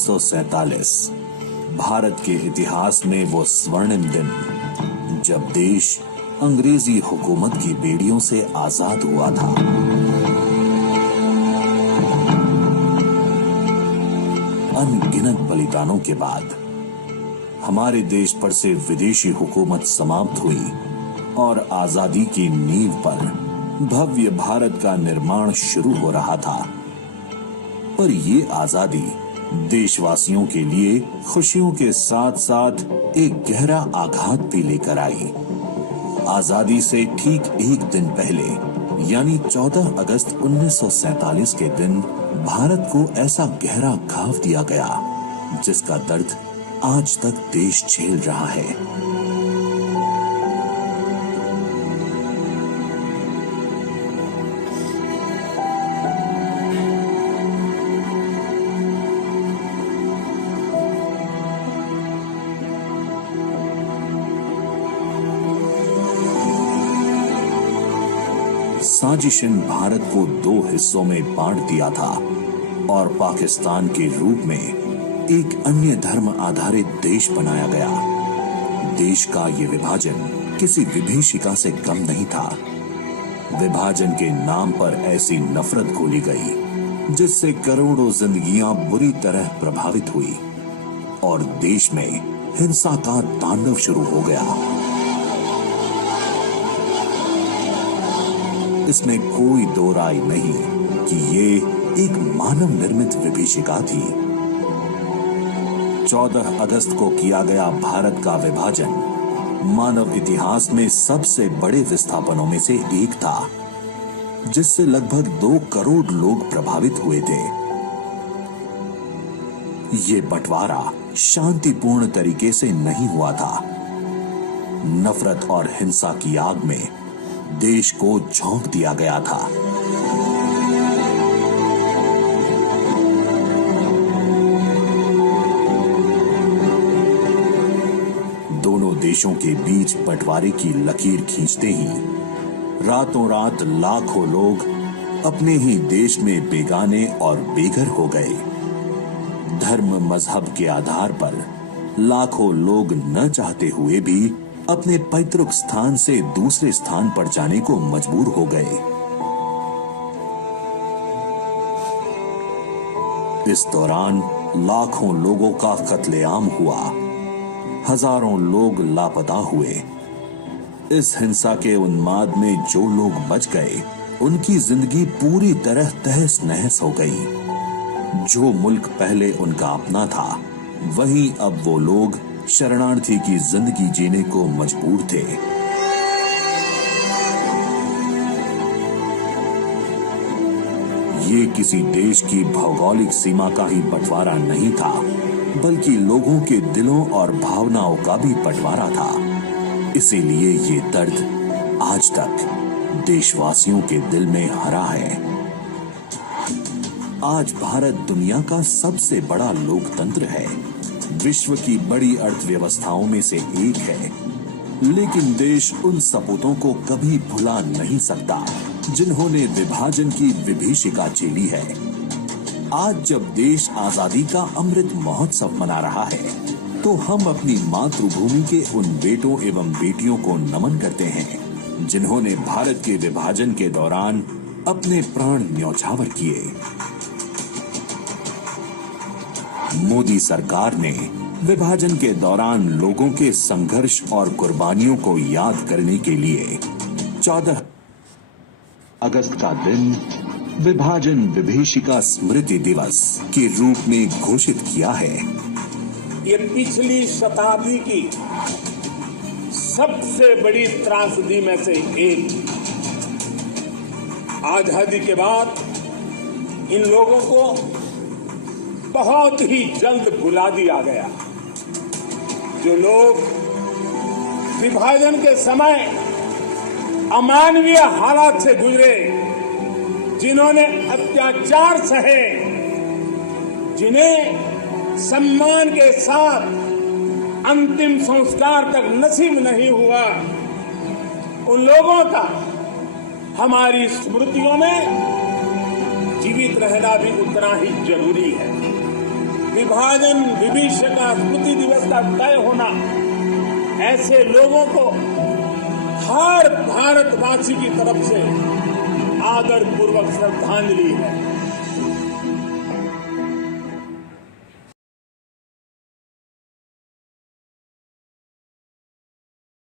1947 भारत के इतिहास में वो स्वर्णिम दिन जब देश अंग्रेजी हुकूमत की बेड़ियों से आजाद हुआ था। अनगिनत बलिदानों के बाद हमारे देश पर से विदेशी हुकूमत समाप्त हुई और आजादी की नींव पर भव्य भारत का निर्माण शुरू हो रहा था। पर ये आजादी देशवासियों के लिए खुशियों के साथ साथ एक गहरा आघात भी लेकर आई। आजादी से ठीक एक दिन पहले यानी 14 अगस्त 1947 के दिन भारत को ऐसा गहरा घाव दिया गया जिसका दर्द आज तक देश झेल रहा है। साजिश ने भारत को दो हिस्सों में बांट दिया था और पाकिस्तान के रूप में एक अन्य धर्म आधारित देश बनाया गया। देश का ये विभाजन किसी विभीषिका से कम नहीं था। विभाजन के नाम पर ऐसी नफरत घोली गई जिससे करोड़ों जिंदगियां बुरी तरह प्रभावित हुई और देश में हिंसा का तांडव शुरू हो गया। इसमें कोई दो राय नहीं कि ये एक मानव निर्मित विभीषिका थी। 14 अगस्त को किया गया भारत का विभाजन मानव इतिहास में सबसे बड़े विस्थापनों में से एक था, जिससे लगभग 2 करोड़ लोग प्रभावित हुए थे। ये बंटवारा शांतिपूर्ण तरीके से नहीं हुआ था। नफरत और हिंसा की आग में देश को झोंक दिया गया था। दोनों देशों के बीच बंटवारे की लकीर खींचते ही रातों रात लाखों लोग अपने ही देश में बेगाने और बेघर हो गए। धर्म मजहब के आधार पर लाखों लोग न चाहते हुए भी अपने पैतृक स्थान से दूसरे स्थान पर जाने को मजबूर हो गए। इस दौरान लाखों लोगों का कत्लेआम हुआ, हजारों लोग लापता हुए। इस हिंसा के उन्माद में जो लोग बच गए, उनकी जिंदगी पूरी तरह तहस नहस हो गई। जो मुल्क पहले उनका अपना था, वहीं अब वो लोग शरणार्थी की जिंदगी जीने को मजबूर थे। ये किसी देश की भौगोलिक सीमा का ही बंटवारा नहीं था, बल्कि लोगों के दिलों और भावनाओं का भी बंटवारा था। इसीलिए ये दर्द आज तक देशवासियों के दिल में हरा है। आज भारत दुनिया का सबसे बड़ा लोकतंत्र है, विश्व की बड़ी अर्थव्यवस्थाओं में से एक है, लेकिन देश उन सपूतों को कभी भुला नहीं सकता जिन्होंने विभाजन की विभीषिका झेली है। आज जब देश आजादी का अमृत महोत्सव मना रहा है, तो हम अपनी मातृभूमि के उन बेटों एवं बेटियों को नमन करते हैं जिन्होंने भारत के विभाजन के दौरान अपने प्राण न्यौछावर किए। मोदी सरकार ने विभाजन के दौरान लोगों के संघर्ष और कुर्बानियों को याद करने के लिए 14 अगस्त का दिन विभाजन विभीषिका स्मृति दिवस के रूप में घोषित किया है। ये पिछली शताब्दी की सबसे बड़ी त्रासदी में से एक। आजादी के बाद इन लोगों को बहुत ही जल्द भुला दिया गया। जो लोग विभाजन के समय अमानवीय हालात से गुजरे, जिन्होंने अत्याचार सहे, जिन्हें सम्मान के साथ अंतिम संस्कार तक नसीब नहीं हुआ, उन लोगों का हमारी स्मृतियों में जीवित रहना भी उतना ही जरूरी है। विभाजन विभीषका स्मृति दिवस का तय होना ऐसे लोगों को हर भारतवासी की तरफ से आदर पूर्वक श्रद्धांजलि है।